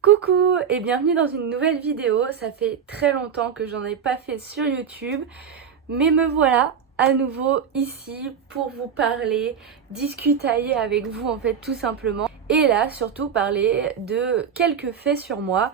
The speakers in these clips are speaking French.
Coucou et bienvenue dans une nouvelle vidéo. Ça fait très longtemps que j'en ai pas fait sur YouTube, mais me voilà à nouveau ici pour vous parler, discutailler avec vous en fait tout simplement. Et là surtout parler de quelques faits sur moi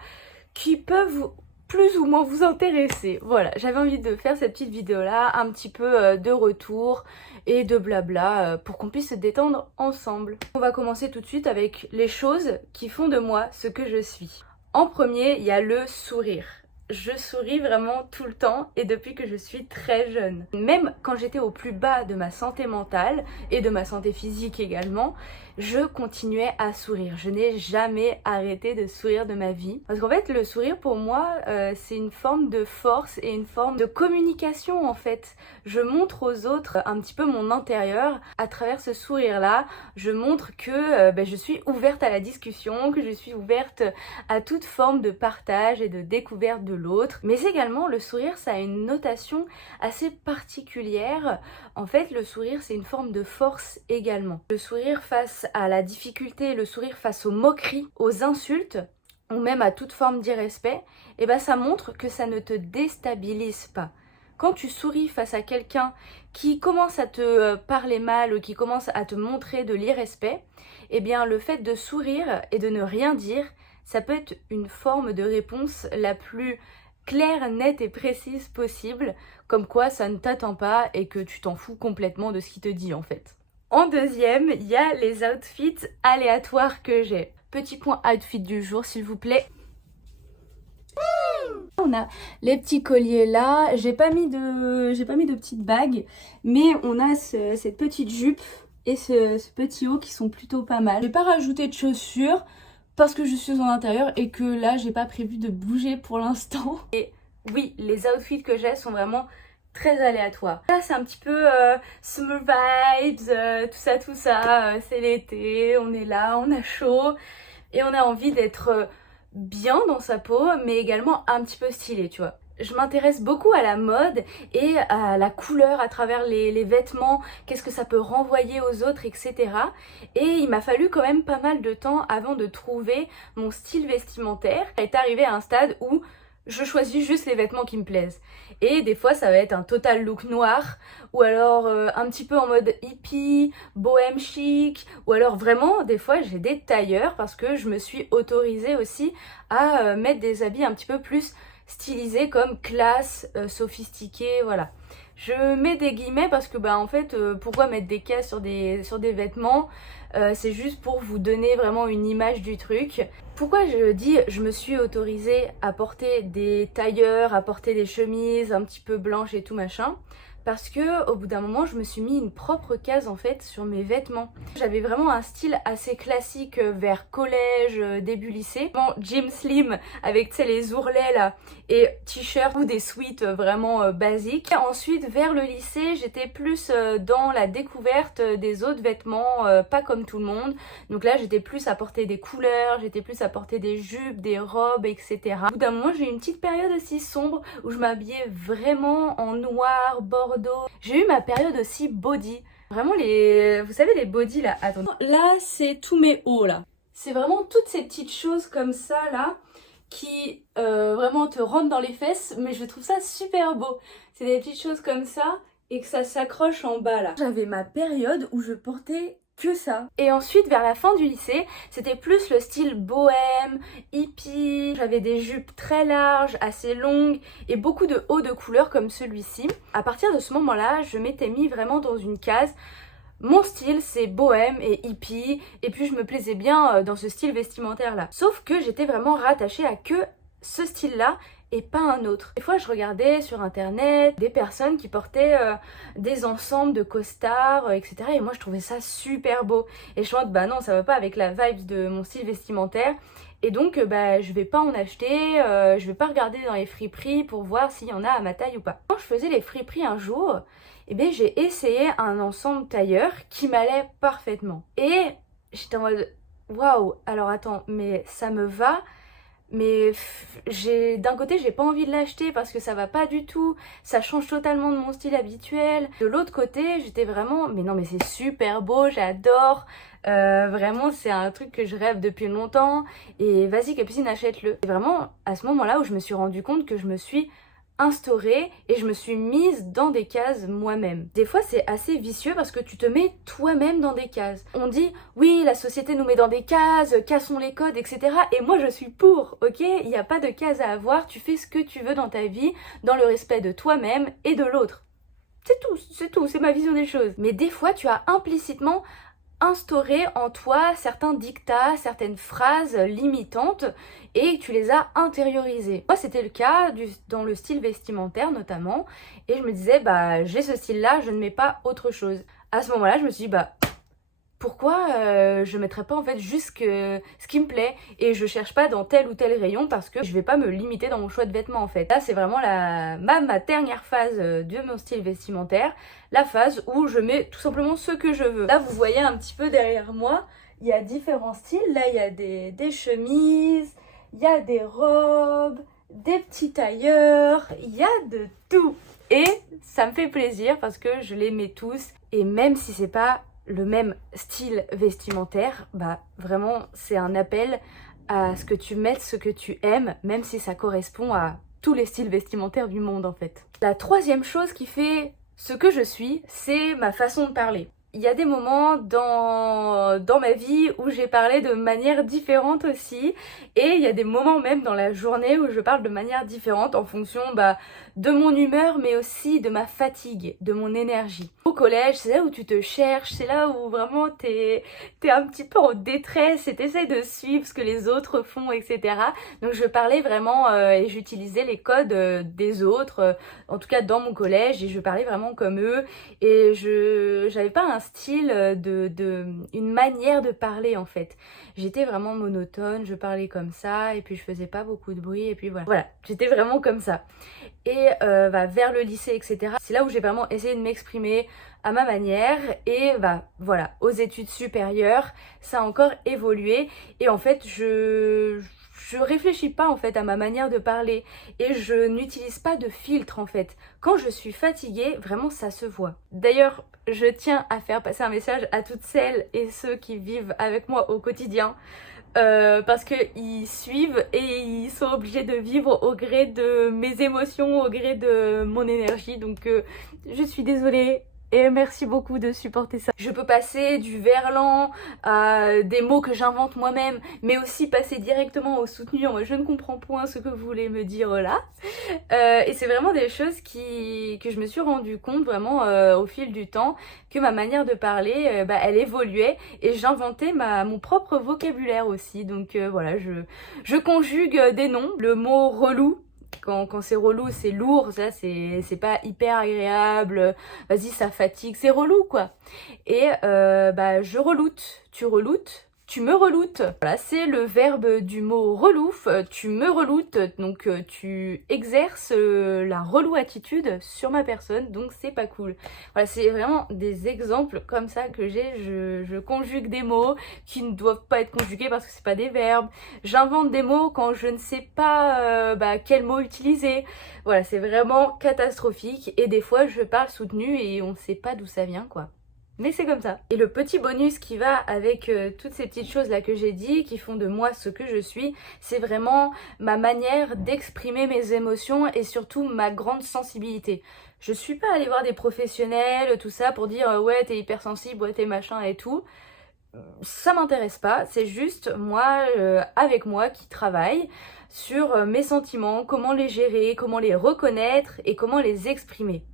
qui peuvent plus ou moins vous intéresser. Voilà, j'avais envie de faire cette petite vidéo là, un petit peu de retour et de blabla pour qu'on puisse se détendre ensemble. On va commencer tout de suite avec les choses qui font de moi ce que je suis. En premier, il y a le sourire. Je souris vraiment tout le temps et depuis que je suis très jeune. Même quand j'étais au plus bas de ma santé mentale et de ma santé physique également, je continuais à sourire. Je n'ai jamais arrêté de sourire de ma vie. Parce qu'en fait, le sourire pour moi, c'est une forme de force et une forme de communication en fait. Je montre aux autres un petit peu mon intérieur à travers ce sourire-là. Je montre que je suis ouverte à la discussion, que je suis ouverte à toute forme de partage et de découverte de l'autre. Mais également, le sourire, ça a une notation assez particulière. En fait, le sourire, c'est une forme de force également. Le sourire face à la difficulté, le sourire face aux moqueries, aux insultes, ou même à toute forme d'irrespect, et ben ça montre que ça ne te déstabilise pas. Quand tu souris face à quelqu'un qui commence à te parler mal ou qui commence à te montrer de l'irrespect, eh bien le fait de sourire et de ne rien dire, ça peut être une forme de réponse la plus claire, nette et précise possible, comme quoi ça ne t'attend pas et que tu t'en fous complètement de ce qu'il te dit en fait. En deuxième, il y a les outfits aléatoires que j'ai. Petit point outfit du jour s'il vous plaît. On a les petits colliers là, j'ai pas mis de petites bagues, mais on a cette petite jupe et ce petit haut qui sont plutôt pas mal. J'ai pas rajouté de chaussures parce que je suis en intérieur et que là j'ai pas prévu de bouger pour l'instant. Et oui, les outfits que j'ai sont vraiment très aléatoires. Là c'est un petit peu summer vibes, tout ça, c'est l'été, on est là, on a chaud et on a envie d'être bien dans sa peau mais également un petit peu stylé, tu vois. Je m'intéresse beaucoup à la mode et à la couleur à travers les vêtements, qu'est-ce que ça peut renvoyer aux autres, etc. Et il m'a fallu quand même pas mal de temps avant de trouver mon style vestimentaire. Est arrivé à un stade où je choisis juste les vêtements qui me plaisent. Et des fois ça va être un total look noir, ou alors un petit peu en mode hippie, bohème chic, ou alors vraiment des fois j'ai des tailleurs parce que je me suis autorisée aussi à mettre des habits un petit peu plus stylisés comme classe, sophistiqué, voilà. Je mets des guillemets parce que en fait pourquoi mettre des cases sur des vêtements, c'est juste pour vous donner vraiment une image du truc. Pourquoi je dis je me suis autorisée à porter des tailleurs, à porter des chemises un petit peu blanches et tout machin? Parce que au bout d'un moment je me suis mis une propre case en fait sur mes vêtements. J'avais vraiment un style assez classique vers collège, début lycée. Bon, jean slim avec tu sais les ourlets là et t-shirt ou des sweats vraiment basiques. Et ensuite vers le lycée j'étais plus dans la découverte des autres vêtements, pas comme tout le monde. Donc là j'étais plus à porter des couleurs, j'étais plus à porter des jupes, des robes, etc. Au bout d'un moment j'ai eu une petite période aussi sombre où je m'habillais vraiment en noir, bordeaux. J'ai eu ma période aussi body. Vraiment vous savez les body là, attendez. Là c'est tous mes hauts là. C'est vraiment toutes ces petites choses comme ça là qui vraiment te rentrent dans les fesses, mais je trouve ça super beau. C'est des petites choses comme ça et que ça s'accroche en bas là. J'avais ma période où je portais que ça. Et ensuite vers la fin du lycée, c'était plus le style bohème, hippie. J'avais des jupes très larges, assez longues et beaucoup de hauts de couleur comme celui-ci. À partir de ce moment-là, je m'étais mis vraiment dans une case. Mon style c'est bohème et hippie et puis je me plaisais bien dans ce style vestimentaire là. Sauf que j'étais vraiment rattachée à que ce style là et pas un autre. Des fois je regardais sur internet des personnes qui portaient des ensembles de costards, etc. Et moi je trouvais ça super beau. Et je me dis bah non ça va pas avec la vibe de mon style vestimentaire. Et donc je vais pas en acheter, je vais pas regarder dans les friperies pour voir s'il y en a à ma taille ou pas. Quand je faisais les friperies un jour, eh bien j'ai essayé un ensemble tailleur qui m'allait parfaitement. Et j'étais en mode waouh, alors attends, mais ça me va, mais d'un côté j'ai pas envie de l'acheter parce que ça va pas du tout, ça change totalement de mon style habituel. De l'autre côté j'étais vraiment mais non mais c'est super beau, j'adore, vraiment c'est un truc que je rêve depuis longtemps et vas-y Capucine achète-le. C'est vraiment à ce moment là où je me suis rendu compte que je me suis instaurée et je me suis mise dans des cases moi-même. Des fois c'est assez vicieux parce que tu te mets toi-même dans des cases. On dit oui la société nous met dans des cases, cassons les codes etc. Et moi je suis pour, ok? Il n'y a pas de cases à avoir, tu fais ce que tu veux dans ta vie, dans le respect de toi-même et de l'autre. C'est tout, c'est ma vision des choses. Mais des fois tu as implicitement instauré en toi certains dictats, certaines phrases limitantes et tu les as intériorisées. Moi c'était le cas dans le style vestimentaire notamment et je me disais bah j'ai ce style là, je ne mets pas autre chose. À ce moment là je me suis dit bah pourquoi je mettrais pas en fait juste ce qui me plaît et je cherche pas dans tel ou tel rayon parce que je vais pas me limiter dans mon choix de vêtements en fait. Là c'est vraiment ma dernière phase de mon style vestimentaire, la phase où je mets tout simplement ce que je veux. Là vous voyez un petit peu derrière moi, il y a différents styles, là il y a des chemises, il y a des robes, des petits tailleurs, il y a de tout. Et ça me fait plaisir parce que je les mets tous et même si c'est pas le même style vestimentaire, bah vraiment c'est un appel à ce que tu mettes ce que tu aimes, même si ça correspond à tous les styles vestimentaires du monde en fait. La troisième chose qui fait ce que je suis, c'est ma façon de parler. Il y a des moments dans ma vie où j'ai parlé de manière différente aussi et il y a des moments même dans la journée où je parle de manière différente en fonction de mon humeur mais aussi de ma fatigue, de mon énergie. Au collège, c'est là où tu te cherches, c'est là où vraiment t'es un petit peu en détresse et t'essayes de suivre ce que les autres font, etc. Donc je parlais vraiment et j'utilisais les codes des autres, en tout cas dans mon collège et je parlais vraiment comme eux et j'avais pas un style une manière de parler en fait. J'étais vraiment monotone, je parlais comme ça et puis je faisais pas beaucoup de bruit et puis voilà. Voilà, j'étais vraiment comme ça. Et vers le lycée etc. C'est là où j'ai vraiment essayé de m'exprimer à ma manière et voilà, aux études supérieures ça a encore évolué et en fait je réfléchis pas en fait à ma manière de parler et je n'utilise pas de filtre en fait. Quand je suis fatiguée, vraiment ça se voit. D'ailleurs, je tiens à faire passer un message à toutes celles et ceux qui vivent avec moi au quotidien. Parce qu'ils suivent et ils sont obligés de vivre au gré de mes émotions, au gré de mon énergie. Donc je suis désolée. Et merci beaucoup de supporter ça. Je peux passer du verlan à des mots que j'invente moi-même, mais aussi passer directement au soutenu en mode je ne comprends point ce que vous voulez me dire là. Et c'est vraiment des choses que je me suis rendu compte vraiment au fil du temps, que ma manière de parler, elle évoluait et j'inventais mon propre vocabulaire aussi. Donc voilà, je conjugue des noms. Le mot relou. Quand c'est relou, c'est lourd, ça c'est pas hyper agréable, vas-y ça fatigue, c'est relou quoi. Et je reloute, tu reloutes, tu me reloutes. Voilà, c'est le verbe du mot relouf, tu me reloutes, donc tu exerces la relou attitude sur ma personne, donc c'est pas cool. Voilà, c'est vraiment des exemples comme ça que j'ai, je conjugue des mots qui ne doivent pas être conjugués parce que c'est pas des verbes. J'invente des mots quand je ne sais pas quel mot utiliser. Voilà, c'est vraiment catastrophique et des fois je parle soutenu et on sait pas d'où ça vient quoi. Mais c'est comme ça. Et le petit bonus qui va avec toutes ces petites choses là que j'ai dit, qui font de moi ce que je suis, c'est vraiment ma manière d'exprimer mes émotions et surtout ma grande sensibilité. Je suis pas allée voir des professionnels, tout ça, pour dire ouais t'es hypersensible, ouais t'es machin et tout. Ça m'intéresse pas, c'est juste moi, avec moi, qui travaille sur mes sentiments, comment les gérer, comment les reconnaître et comment les exprimer.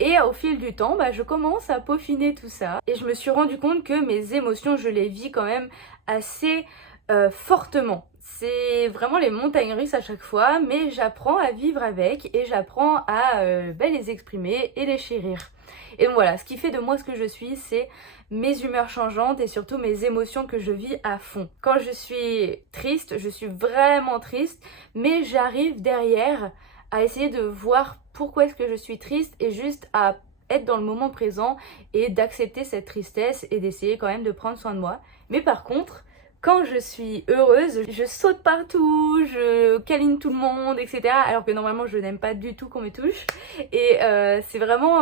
Et au fil du temps, je commence à peaufiner tout ça. Et je me suis rendu compte que mes émotions, je les vis quand même assez fortement. C'est vraiment les montagnes russes à chaque fois, mais j'apprends à vivre avec et j'apprends à les exprimer et les chérir. Et donc voilà, ce qui fait de moi ce que je suis, c'est mes humeurs changeantes et surtout mes émotions que je vis à fond. Quand je suis triste, je suis vraiment triste, mais j'arrive derrière à essayer de voir pourquoi est-ce que je suis triste et juste à être dans le moment présent et d'accepter cette tristesse et d'essayer quand même de prendre soin de moi. Mais par contre, Quand je suis heureuse, je saute partout, je câline tout le monde, etc. Alors que normalement je n'aime pas du tout qu'on me touche. Et c'est vraiment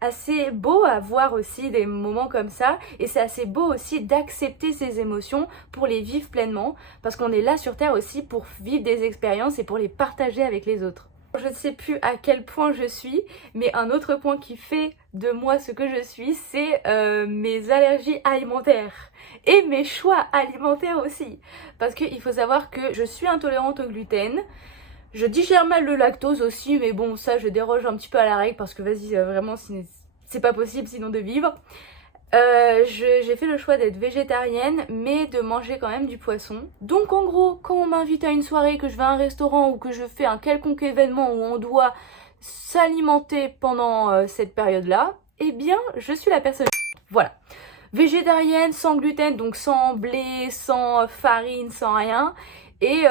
assez beau à voir aussi des moments comme ça. Et c'est assez beau aussi d'accepter ces émotions pour les vivre pleinement. Parce qu'on est là sur Terre aussi pour vivre des expériences et pour les partager avec les autres. Je ne sais plus à quel point je suis, mais un autre point qui fait de moi ce que je suis, c'est mes allergies alimentaires et mes choix alimentaires aussi. Parce qu'il faut savoir que je suis intolérante au gluten, je digère mal le lactose aussi, mais bon ça je déroge un petit peu à la règle parce que vas-y vraiment c'est pas possible sinon de vivre. J'ai fait le choix d'être végétarienne mais de manger quand même du poisson. Donc en gros, quand on m'invite à une soirée, que je vais à un restaurant ou que je fais un quelconque événement où on doit s'alimenter pendant cette période-là, eh bien je suis la personne. Voilà. Végétarienne, sans gluten, donc sans blé, sans farine, sans rien. Et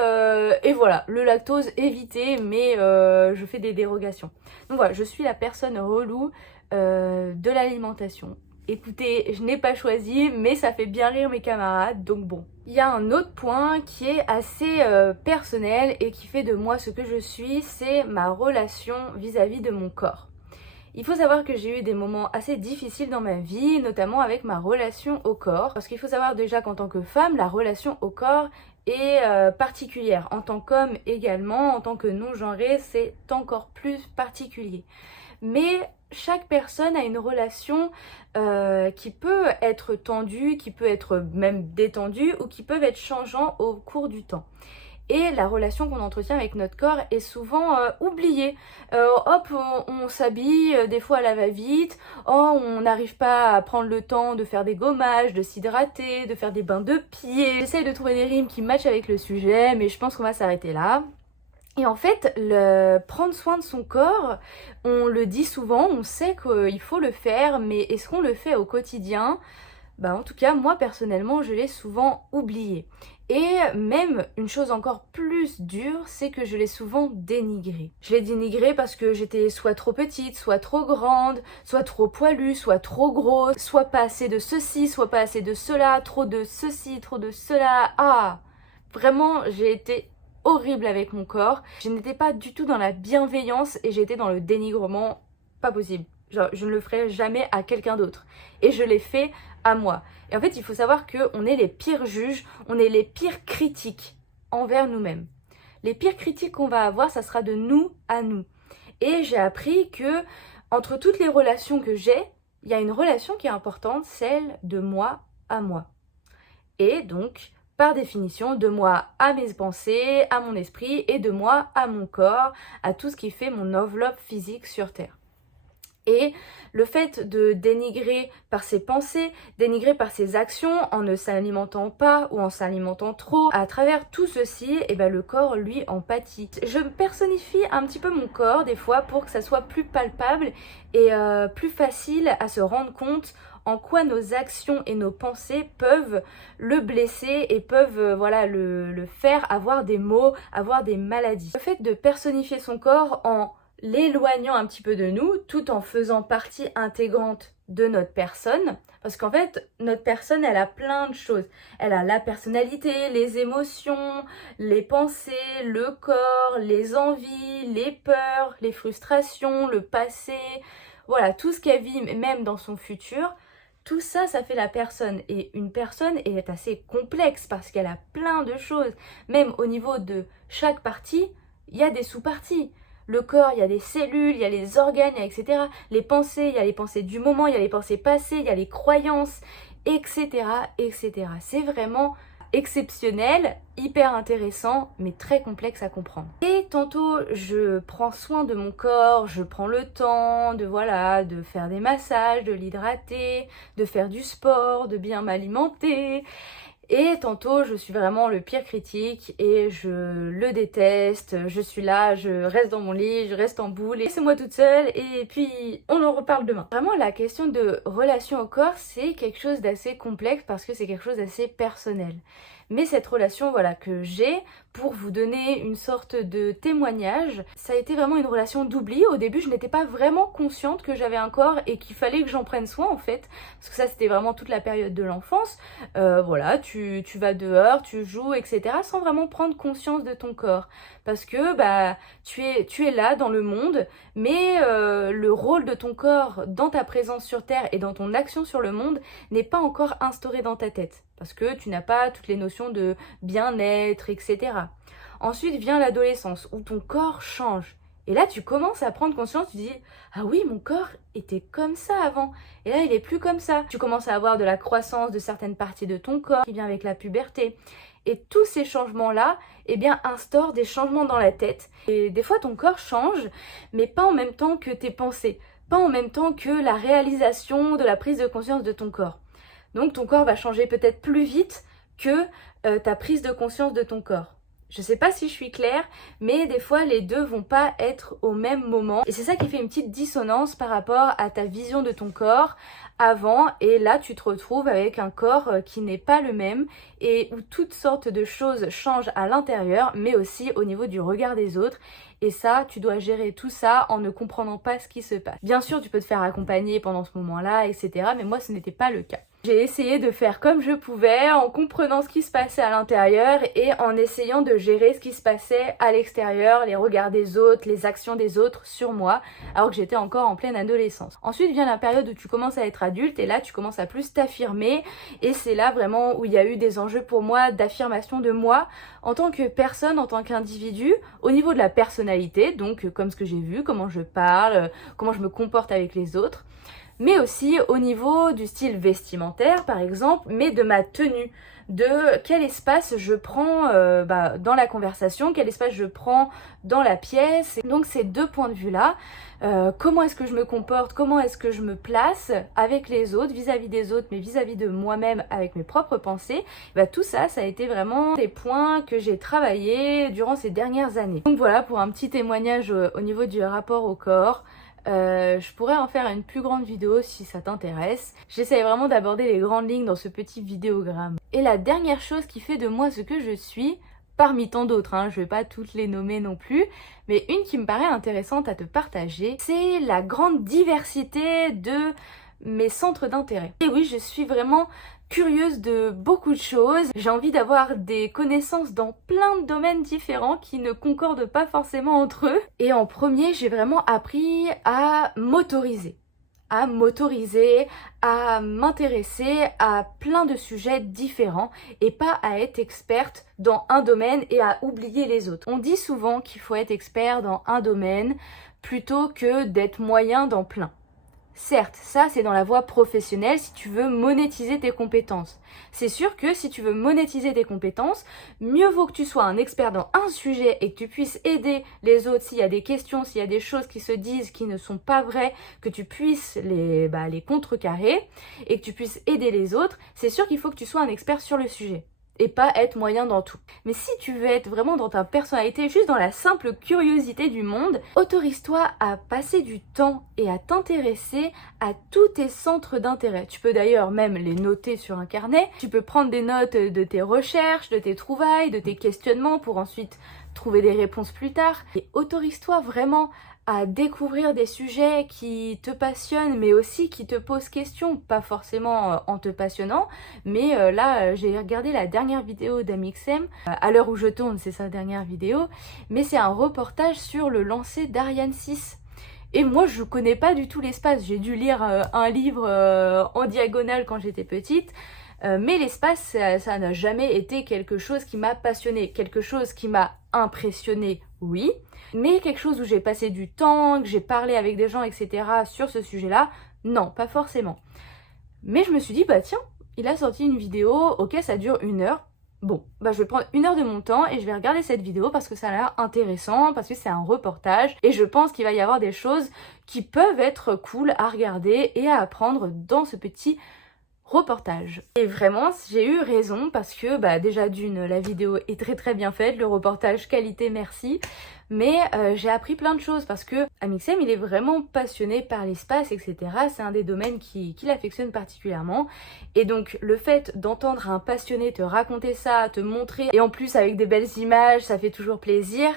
voilà, le lactose évité, mais je fais des dérogations. Donc voilà, je suis la personne relou de l'alimentation. Écoutez, je n'ai pas choisi, mais ça fait bien rire mes camarades, donc bon. Il y a un autre point qui est assez personnel et qui fait de moi ce que je suis, c'est ma relation vis-à-vis de mon corps. Il faut savoir que j'ai eu des moments assez difficiles dans ma vie, notamment avec ma relation au corps. Parce qu'il faut savoir déjà qu'en tant que femme, la relation au corps est particulière. En tant qu'homme également, en tant que non-genré, c'est encore plus particulier. Mais chaque personne a une relation qui peut être tendue, qui peut être même détendue ou qui peuvent être changeants au cours du temps. Et la relation qu'on entretient avec notre corps est souvent oubliée. Hop, on s'habille des fois à la va-vite, oh, on n'arrive pas à prendre le temps de faire des gommages, de s'hydrater, de faire des bains de pieds. J'essaye de trouver des rimes qui matchent avec le sujet, mais je pense qu'on va s'arrêter là. Et en fait, prendre soin de son corps, on le dit souvent, on sait qu'il faut le faire, mais est-ce qu'on le fait au quotidien ? En tout cas, moi personnellement, je l'ai souvent oublié. Et même une chose encore plus dure, c'est que je l'ai souvent dénigré. Je l'ai dénigré parce que j'étais soit trop petite, soit trop grande, soit trop poilue, soit trop grosse, soit pas assez de ceci, soit pas assez de cela, trop de ceci, trop de cela. Ah, vraiment, j'ai été horrible avec mon corps. Je n'étais pas du tout dans la bienveillance et j'étais dans le dénigrement, pas possible. Genre, je ne le ferai jamais à quelqu'un d'autre. Et je l'ai fait à moi. Et en fait, il faut savoir qu'on est les pires juges, on est les pires critiques envers nous-mêmes. Les pires critiques qu'on va avoir, ça sera de nous à nous. Et j'ai appris que entre toutes les relations que j'ai, il y a une relation qui est importante, celle de moi à moi. Et donc, par définition, de moi à mes pensées, à mon esprit et de moi à mon corps, à tout ce qui fait mon enveloppe physique sur Terre. Et le fait de dénigrer par ses pensées, dénigrer par ses actions en ne s'alimentant pas ou en s'alimentant trop, à travers tout ceci, le corps lui en pâtit. Je personnifie un petit peu mon corps des fois pour que ça soit plus palpable et plus facile à se rendre compte en quoi nos actions et nos pensées peuvent le blesser et peuvent le faire avoir des maux, avoir des maladies. Le fait de personnifier son corps en l'éloignant un petit peu de nous, tout en faisant partie intégrante de notre personne, parce qu'en fait, notre personne, elle a plein de choses. Elle a la personnalité, les émotions, les pensées, le corps, les envies, les peurs, les frustrations, le passé, voilà, tout ce qu'elle vit, même dans son futur. Tout ça, ça fait la personne. Et une personne est assez complexe parce qu'elle a plein de choses. Même au niveau de chaque partie, il y a des sous-parties. Le corps, il y a des cellules, il y a les organes, etc. Les pensées, il y a les pensées du moment, il y a les pensées passées, il y a les croyances, etc. etc. C'est vraiment exceptionnel, hyper intéressant, mais très complexe à comprendre. Et tantôt, je prends soin de mon corps, je prends le temps de faire des massages, de l'hydrater, de faire du sport, de bien m'alimenter. Et tantôt, je suis vraiment le pire critique et je le déteste. Je suis là, je reste dans mon lit, je reste en boule et c'est moi toute seule et puis on en reparle demain. Vraiment, la question de relation au corps, c'est quelque chose d'assez complexe parce que c'est quelque chose d'assez personnel. Mais cette relation que j'ai, pour vous donner une sorte de témoignage, ça a été vraiment une relation d'oubli. Au début, je n'étais pas vraiment consciente que j'avais un corps et qu'il fallait que j'en prenne soin en fait, parce que ça c'était vraiment toute la période de l'enfance. Voilà, tu vas dehors, tu joues, etc. sans vraiment prendre conscience de ton corps, parce que bah tu es là dans le monde, mais le rôle de ton corps dans ta présence sur Terre et dans ton action sur le monde n'est pas encore instauré dans ta tête, parce que tu n'as pas toutes les notions de bien-être, etc. Ensuite vient l'adolescence, où ton corps change. Et là, tu commences à prendre conscience, tu dis « Ah oui, mon corps était comme ça avant, et là, il est plus comme ça. » Tu commences à avoir de la croissance de certaines parties de ton corps qui vient avec la puberté. Et tous ces changements-là, eh bien, instaurent des changements dans la tête. Et des fois, ton corps change, mais pas en même temps que tes pensées, pas en même temps que la réalisation de la prise de conscience de ton corps. Donc, ton corps va changer peut-être plus vite que ta prise de conscience de ton corps. Je sais pas si je suis claire, mais des fois les deux vont pas être au même moment. Et c'est ça qui fait une petite dissonance par rapport à ta vision de ton corps avant. Et là, tu te retrouves avec un corps qui n'est pas le même et où toutes sortes de choses changent à l'intérieur, mais aussi au niveau du regard des autres. Et ça, tu dois gérer tout ça en ne comprenant pas ce qui se passe. Bien sûr, tu peux te faire accompagner pendant ce moment-là, etc. Mais moi, ce n'était pas le cas. J'ai essayé de faire comme je pouvais, en comprenant ce qui se passait à l'intérieur et en essayant de gérer ce qui se passait à l'extérieur, les regards des autres, les actions des autres sur moi, alors que j'étais encore en pleine adolescence. Ensuite vient la période où tu commences à être adulte et là tu commences à plus t'affirmer, et c'est là vraiment où il y a eu des enjeux pour moi d'affirmation de moi en tant que personne, en tant qu'individu, au niveau de la personnalité, donc comme ce que j'ai vu, comment je parle, comment je me comporte avec les autres, mais aussi au niveau du style vestimentaire par exemple, mais de ma tenue, de quel espace je prends dans la conversation, quel espace je prends dans la pièce. Donc ces deux points de vue là, comment est-ce que je me comporte, comment est-ce que je me place avec les autres, vis-à-vis des autres, mais vis-à-vis de moi-même avec mes propres pensées, tout ça, ça a été vraiment des points que j'ai travaillé durant ces dernières années. Donc voilà pour un petit témoignage au niveau du rapport au corps. Je pourrais en faire une plus grande vidéo si ça t'intéresse. J'essaye vraiment d'aborder les grandes lignes dans ce petit vidéogramme. Et la dernière chose qui fait de moi ce que je suis, parmi tant d'autres, je vais pas toutes les nommer non plus, mais une qui me paraît intéressante à te partager, c'est la grande diversité de mes centres d'intérêt. Et oui, je suis vraiment curieuse de beaucoup de choses, j'ai envie d'avoir des connaissances dans plein de domaines différents qui ne concordent pas forcément entre eux. Et en premier, j'ai vraiment appris à m'autoriser, à m'intéresser à plein de sujets différents et pas à être experte dans un domaine et à oublier les autres. On dit souvent qu'il faut être expert dans un domaine plutôt que d'être moyen dans plein. Certes, ça c'est dans la voie professionnelle si tu veux monétiser tes compétences. C'est sûr que si tu veux monétiser tes compétences, mieux vaut que tu sois un expert dans un sujet et que tu puisses aider les autres s'il y a des questions, s'il y a des choses qui se disent qui ne sont pas vraies, que tu puisses les contrecarrer et que tu puisses aider les autres. C'est sûr qu'il faut que tu sois un expert sur le sujet et pas être moyen dans tout. Mais si tu veux être vraiment dans ta personnalité, juste dans la simple curiosité du monde, autorise-toi à passer du temps et à t'intéresser à tous tes centres d'intérêt. Tu peux d'ailleurs même les noter sur un carnet, tu peux prendre des notes de tes recherches, de tes trouvailles, de tes questionnements pour ensuite trouver des réponses plus tard. Et autorise-toi vraiment à découvrir des sujets qui te passionnent mais aussi qui te posent question, pas forcément en te passionnant, mais là j'ai regardé la dernière vidéo d'Amixem, à l'heure où je tourne c'est sa dernière vidéo, mais c'est un reportage sur le lancer d'Ariane 6. Et moi je connais pas du tout l'espace, j'ai dû lire un livre en diagonale quand j'étais petite, mais l'espace ça n'a jamais été quelque chose qui m'a passionnée, quelque chose qui m'a impressionnée, oui, mais quelque chose où j'ai passé du temps, que j'ai parlé avec des gens, etc. sur ce sujet-là, non, pas forcément. Mais je me suis dit, tiens, il a sorti une vidéo, ok, ça dure 1 heure, bon, je vais prendre 1 heure de mon temps et je vais regarder cette vidéo parce que ça a l'air intéressant, parce que c'est un reportage, et je pense qu'il va y avoir des choses qui peuvent être cool à regarder et à apprendre dans ce petit reportage. Et vraiment, j'ai eu raison parce que déjà d'une, la vidéo est très bien faite, le reportage qualité merci, mais j'ai appris plein de choses parce que Amixem il est vraiment passionné par l'espace, etc. C'est un des domaines qu'il affectionne particulièrement, et donc le fait d'entendre un passionné te raconter ça, te montrer, et en plus avec des belles images, ça fait toujours plaisir.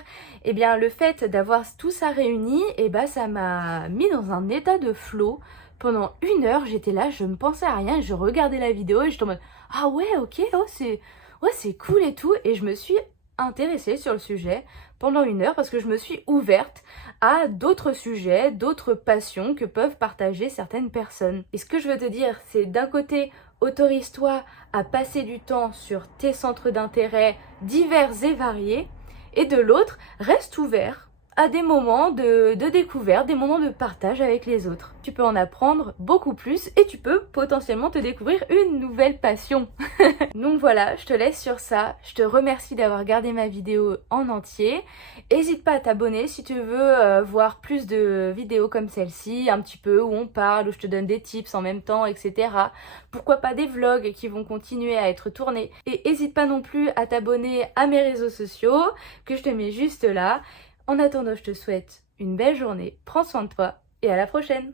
Et bien le fait d'avoir tout ça réuni, et ça m'a mis dans un état de flow. Pendant 1 heure, j'étais là, je ne pensais à rien, je regardais la vidéo et j'étais en mode ah ouais, ok, oh c'est cool et tout, et je me suis intéressée sur le sujet pendant 1 heure parce que je me suis ouverte à d'autres sujets, d'autres passions que peuvent partager certaines personnes. Et ce que je veux te dire, c'est d'un côté, autorise-toi à passer du temps sur tes centres d'intérêt divers et variés, et de l'autre, reste ouvert à des moments de découverte, des moments de partage avec les autres. Tu peux en apprendre beaucoup plus et tu peux potentiellement te découvrir une nouvelle passion. Donc voilà, je te laisse sur ça. Je te remercie d'avoir regardé ma vidéo en entier. N'hésite pas à t'abonner si tu veux voir plus de vidéos comme celle-ci, un petit peu où on parle, où je te donne des tips en même temps, etc. Pourquoi pas des vlogs qui vont continuer à être tournés. Et n'hésite pas non plus à t'abonner à mes réseaux sociaux, que je te mets juste là. En attendant, je te souhaite une belle journée, prends soin de toi et à la prochaine!